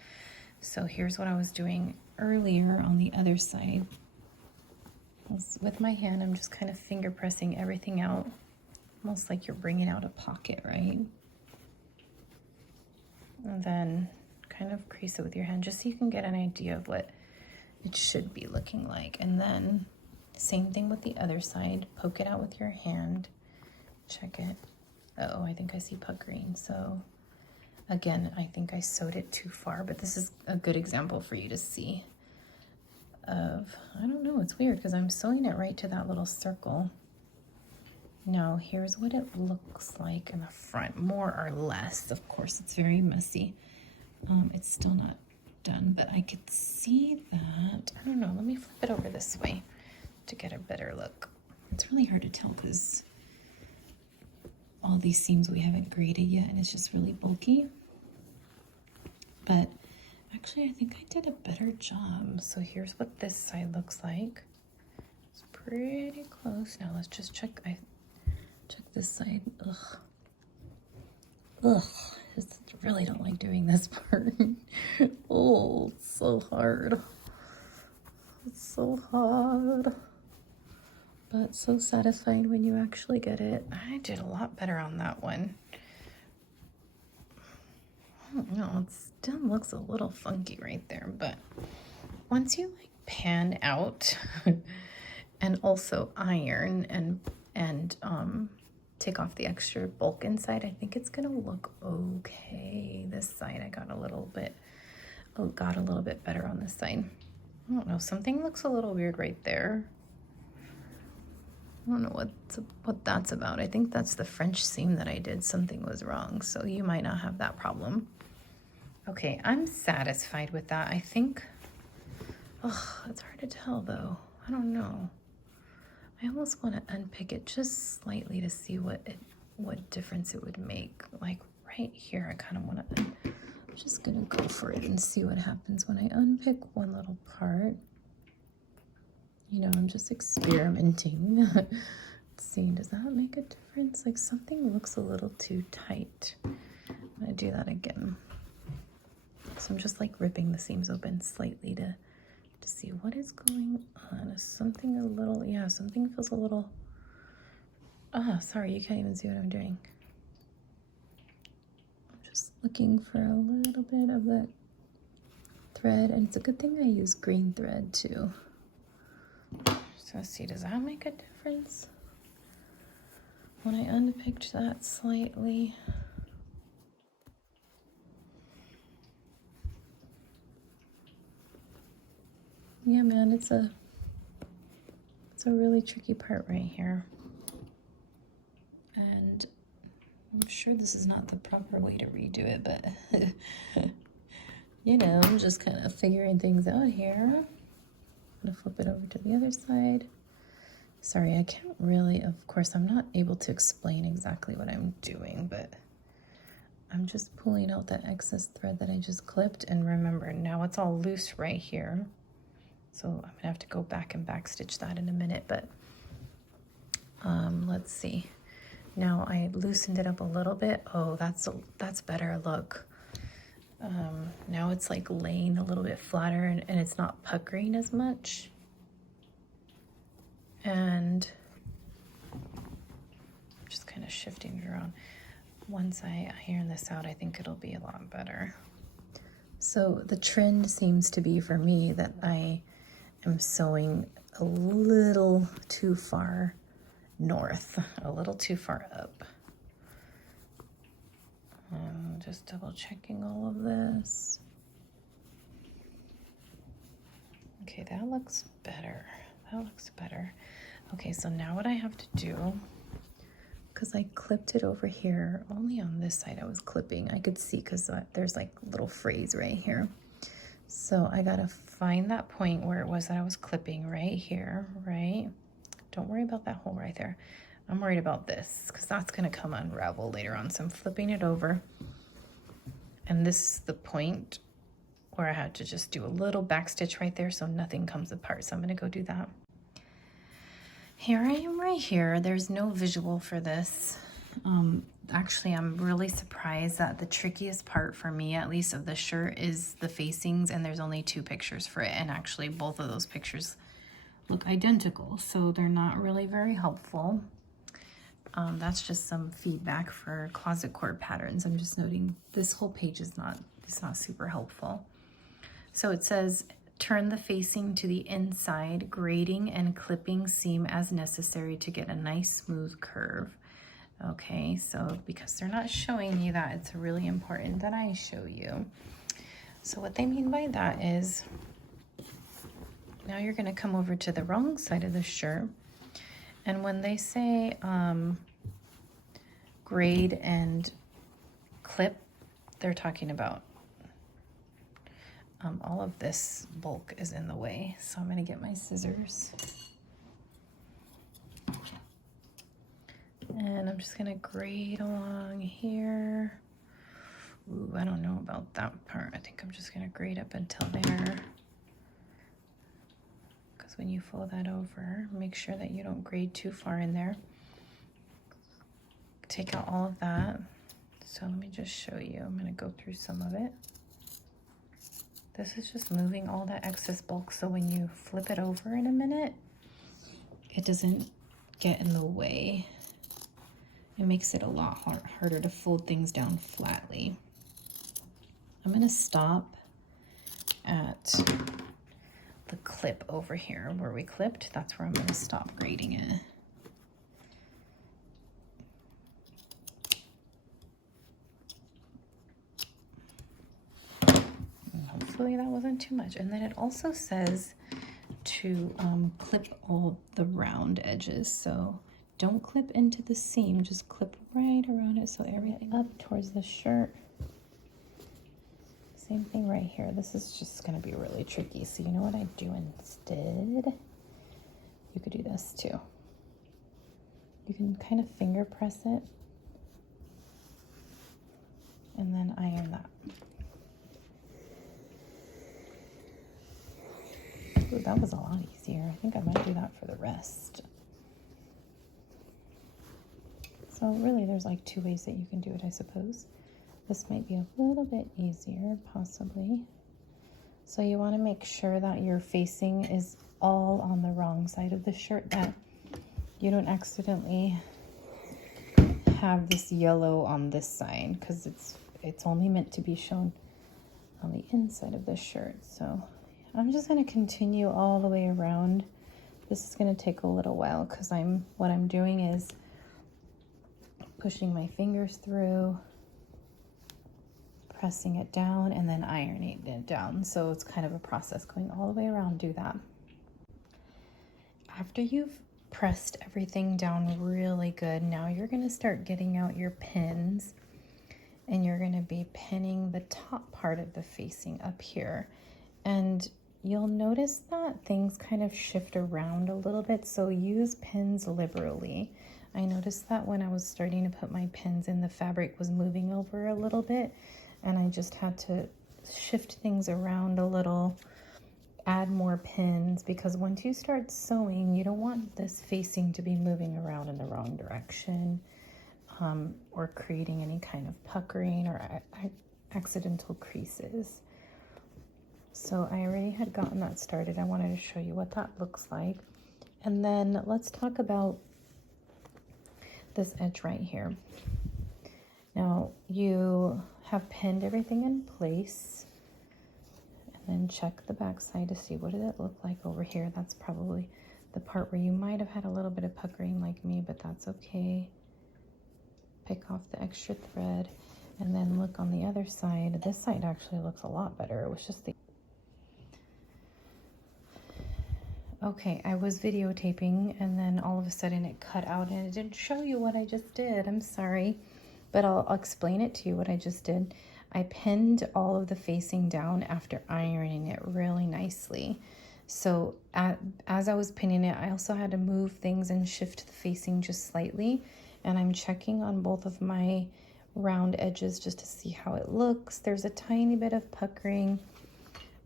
So here's what I was doing earlier on the other side. With my hand, I'm just kind of finger pressing everything out, almost like you're bringing out a pocket, right? And then kind of crease it with your hand just so you can get an idea of what it should be looking like. And then same thing with the other side, poke it out with your hand, check it. Uh-oh, I think I see puckering. So again, I think I sewed it too far, but this is a good example for you to see of, I don't know, it's weird because I'm sewing it right to that little circle. Now here's what it looks like in the front, more or less. Of course, it's very messy. It's still not done, but I could see that. I don't know, let me flip it over this way to get a better look. It's really hard to tell because all these seams we haven't graded yet and it's just really bulky. But actually, I think I did a better job. So here's what this side looks like. It's pretty close. Now let's just check. Check this side. Ugh. Ugh. I just really don't like doing this part. Oh, it's so hard. It's so hard. But so satisfying when you actually get it. I did a lot better on that one. I don't know, it still looks a little funky right there, but once you like pan out and also iron and take off the extra bulk inside, I think it's gonna look okay. This side I got a little bit better on this side. I don't know, something looks a little weird right there. I don't know what that's about. I think that's the French seam that I did. Something was wrong, so you might not have that problem. Okay, I'm satisfied with that. I think, oh, it's hard to tell though. I don't know. I almost want to unpick it just slightly to see what difference it would make. Like right here, I kind of want to, I'm just gonna go for it and see what happens when I unpick one little part. You know, I'm just experimenting. See, does that make a difference? Like something looks a little too tight. I'm gonna do that again. So I'm just like ripping the seams open slightly to see what is going on. Is something a little, yeah, something feels a little, sorry, you can't even see what I'm doing. I'm just looking for a little bit of that thread, and it's a good thing I use green thread too. So let's see, does that make a difference? When I unpicked that slightly. Yeah, man, it's a really tricky part right here. And I'm sure this is not the proper way to redo it, but you know, I'm just kind of figuring things out here. I'm gonna flip it over to the other side. Sorry, I can't really, of course, I'm not able to explain exactly what I'm doing, but I'm just pulling out that excess thread that I just clipped. And remember, now it's all loose right here. So I'm gonna have to go back and back stitch that in a minute, but let's see. Now I loosened it up a little bit. Oh, that's better, look. Now it's like laying a little bit flatter and it's not puckering as much. And I'm just kind of shifting it around. Once I iron this out, I think it'll be a lot better. So the trend seems to be for me that I am sewing a little too far north, a little too far up. Just double checking all of this. Okay, that looks better. That looks better. Okay, so now what I have to do because I clipped it over here. Only on this side I was clipping. I could see because there's like a little phrase right here. So I gotta find that point where it was that I was clipping right here, right? Don't worry about that hole right there. I'm worried about this because that's gonna come unravel later on. So I'm flipping it over. And this is the point where I had to just do a little back stitch right there so nothing comes apart. So I'm gonna go do that. Here I am right here. There's no visual for this. Actually, I'm really surprised that the trickiest part for me, at least of the shirt, is the facings, and there's only 2 pictures for it. And actually both of those pictures look identical, so they're not really very helpful. That's just some feedback for closet cord patterns. I'm just noting this whole page is not super helpful. So it says, turn the facing to the inside, grading and clipping seam as necessary to get a nice smooth curve. Okay, so because they're not showing you that, it's really important that I show you. So what they mean by that is, now you're gonna come over to the wrong side of the shirt, and when they say grade and clip, they're talking about all of this bulk is in the way. So I'm gonna get my scissors. And I'm just gonna grade along here. Ooh, I don't know about that part. I think I'm just gonna grade up until there. Because when you fold that over, make sure that you don't grade too far in there. Take out all of that. So let me just show you. I'm gonna go through some of it. This is just moving all that excess bulk, so when you flip it over in a minute, it doesn't get in the way. It makes it a lot harder to fold things down flatly. I'm gonna stop at the clip over here where we clipped. That's where I'm gonna stop grading it. Hopefully that wasn't too much. And then it also says to clip all the round edges. So don't clip into the seam, just clip right around it so everything up towards the shirt. Same thing right here. This is just gonna be really tricky. So you know what I do instead? You could do this too. You can kind of finger press it and then iron that. Ooh, that was a lot easier. I think I might do that for the rest. So really there's like 2 ways that you can do it, I suppose. This might be a little bit easier, possibly. So you want to make sure that your facing is all on the wrong side of the shirt, that you don't accidentally have this yellow on this side, because it's only meant to be shown on the inside of the shirt. So I'm just going to continue all the way around. This is going to take a little while because what I'm doing is pushing my fingers through, pressing it down, and then ironing it down. So it's kind of a process going all the way around. Do that. After you've pressed everything down really good, now you're going to start getting out your pins, and you're going to be pinning the top part of the facing up here. And you'll notice that things kind of shift around a little bit, so use pins liberally. I noticed that when I was starting to put my pins in, the fabric was moving over a little bit, and I just had to shift things around a little, add more pins, because once you start sewing, you don't want this facing to be moving around in the wrong direction, or creating any kind of puckering or accidental creases. So I already had gotten that started. I wanted to show you what that looks like. And then let's talk about this edge right here. Now you have pinned everything in place, and then check the back side to see what did it look like over here. That's probably the part where you might have had a little bit of puckering like me, but that's okay. Pick off the extra thread, and then look on the other side. This side actually looks a lot better. It was just the Okay, I was videotaping and then all of a sudden it cut out and it didn't show you what I just did. I'm sorry, but I'll explain it to you what I just did. I pinned all of the facing down after ironing it really nicely. So as I was pinning it, I also had to move things and shift the facing just slightly. And I'm checking on both of my round edges just to see how it looks. There's a tiny bit of puckering,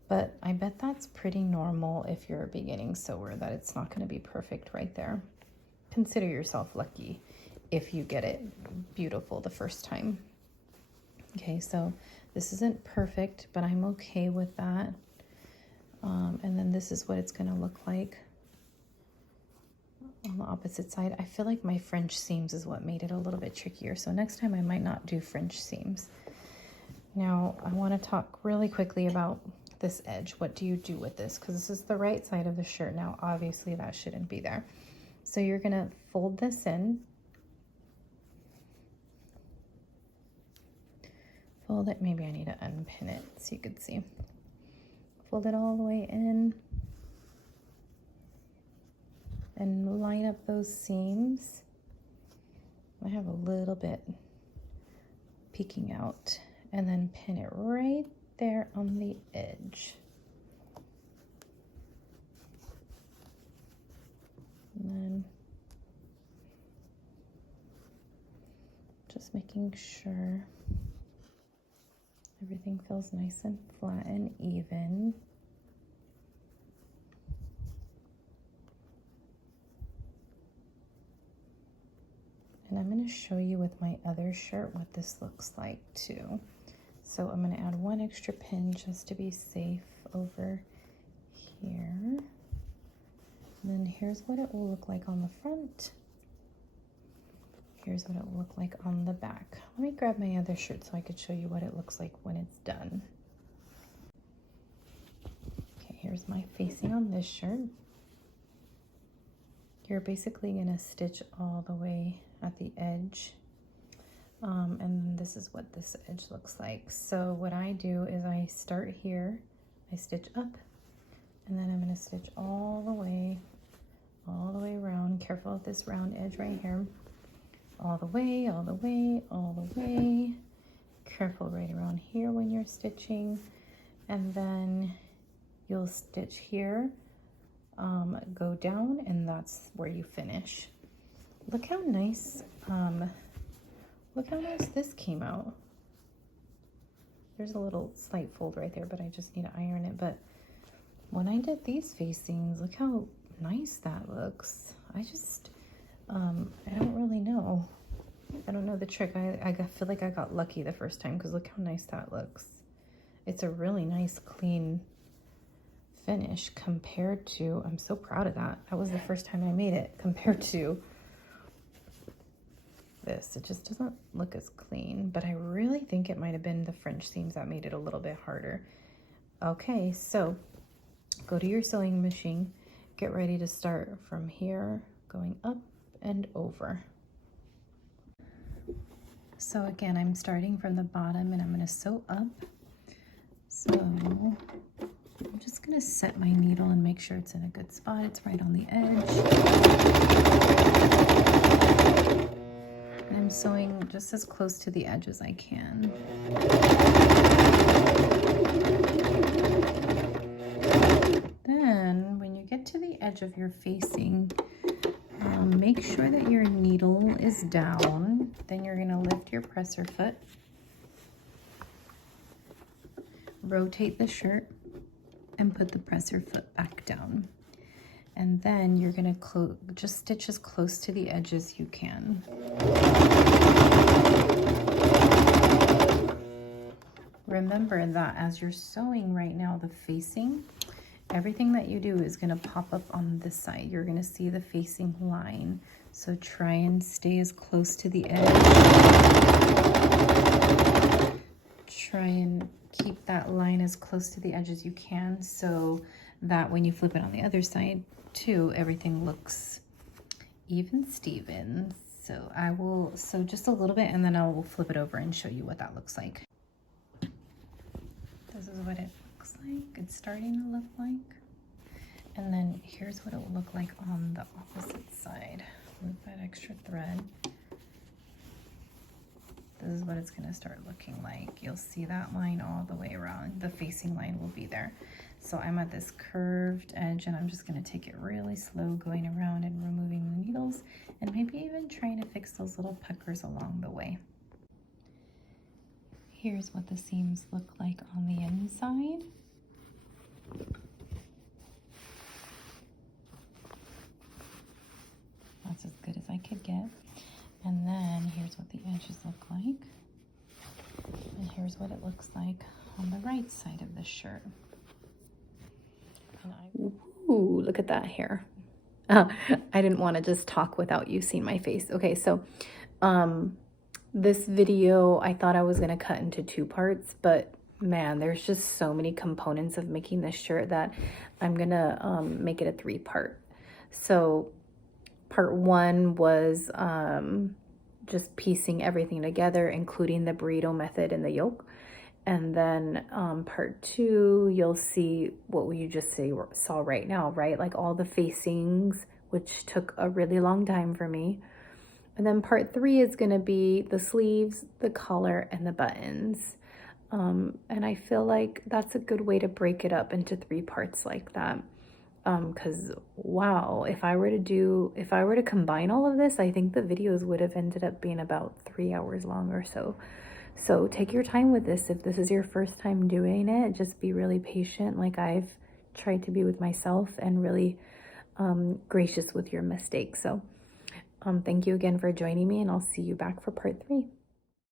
but I bet that's pretty normal if you're a beginning sewer, that it's not going to be perfect right there. Consider yourself lucky if you get it beautiful the first time. Okay, so this isn't perfect, but I'm okay with that. And then this is what it's going to look like on the opposite side. I feel like my French seams is what made it a little bit trickier, so next time I might not do French seams. Now I want to talk really quickly about this edge. What do you do with this? Because this is the right side of the shirt. Now obviously that shouldn't be there. So you're gonna fold this in, fold it, maybe I need to unpin it so you could see. Fold it all the way in and line up those seams. I have a little bit peeking out, and then pin it right there on the edge. And then just making sure everything feels nice and flat and even. And I'm going to show you with my other shirt what this looks like too. So I'm going to add one extra pin just to be safe over here. And then here's what it will look like on the front. Here's what it will look like on the back. Let me grab my other shirt so I could show you what it looks like when it's done. Okay, here's my facing on this shirt. You're basically going to stitch all the way at the edge. And this is what this edge looks like. So what I do is I start here, I stitch up, and then I'm going to stitch all the way around. Careful with this round edge right here. All the way, all the way, all the way. Careful right around here when you're stitching. And then you'll stitch here, go down, and that's where you finish. Look how nice, this came out. There's a little slight fold right there, but I just need to iron it. But when I did these facings, look how nice that looks. I just, I don't really know. I don't know the trick. I feel like I got lucky the first time because look how nice that looks. It's a really nice, clean finish compared to, I'm so proud of that. That was the first time I made it compared to this. It just doesn't look as clean, but I really think it might have been the French seams that made it a little bit harder. Okay, so go to your sewing machine, get ready to start from here, going up and over. So again, I'm starting from the bottom and I'm going to sew up. So I'm just going to set my needle and make sure it's in a good spot. It's right on the edge. And I'm sewing just as close to the edge as I can. Then when you get to the edge of your facing, make sure that your needle is down. Then you're going to lift your presser foot, rotate the shirt, and put the presser foot back down. And then you're going to just stitch as close to the edge as you can. Remember that as you're sewing right now, the facing, everything that you do is going to pop up on this side. You're going to see the facing line. So try and stay as close to the edge. Try and keep that line as close to the edge as you can so that when you flip it on the other side too, everything looks even Steven. So I will sew just a little bit and then I will flip it over and show you what that looks like. This is what it looks like. It's starting to look like. And then here's what it will look like on the opposite side with that extra thread. This is what it's going to start looking like. You'll see that line all the way around. The facing line will be there. So I'm at this curved edge, and I'm just going to take it really slow, going around and removing the needles, and maybe even trying to fix those little puckers along the way. Here's what the seams look like on the inside. That's as good as I could get. And then here's what the edges look like. And here's what it looks like on the right side of the shirt. Ooh, look at that hair. I didn't want to just talk without you seeing my face. Okay, so this video, I thought I was going to cut into 2 parts, but man, there's just so many components of making this shirt that I'm going to make it a 3-part. So part 1 was just piecing everything together, including the burrito method and the yoke. And then part 2, you'll see what you just saw right now, right? Like all the facings, which took a really long time for me. And then part 3 is going to be the sleeves, the collar, and the buttons. And I feel like that's a good way to break it up into 3 parts like that. Because wow, if I were to combine all of this, I think the videos would have ended up being about 3 hours long or so. So take your time with this. If this is your first time doing it, just be really patient, like I've tried to be with myself, and really gracious with your mistakes. So thank you again for joining me, and I'll see you back for part 3.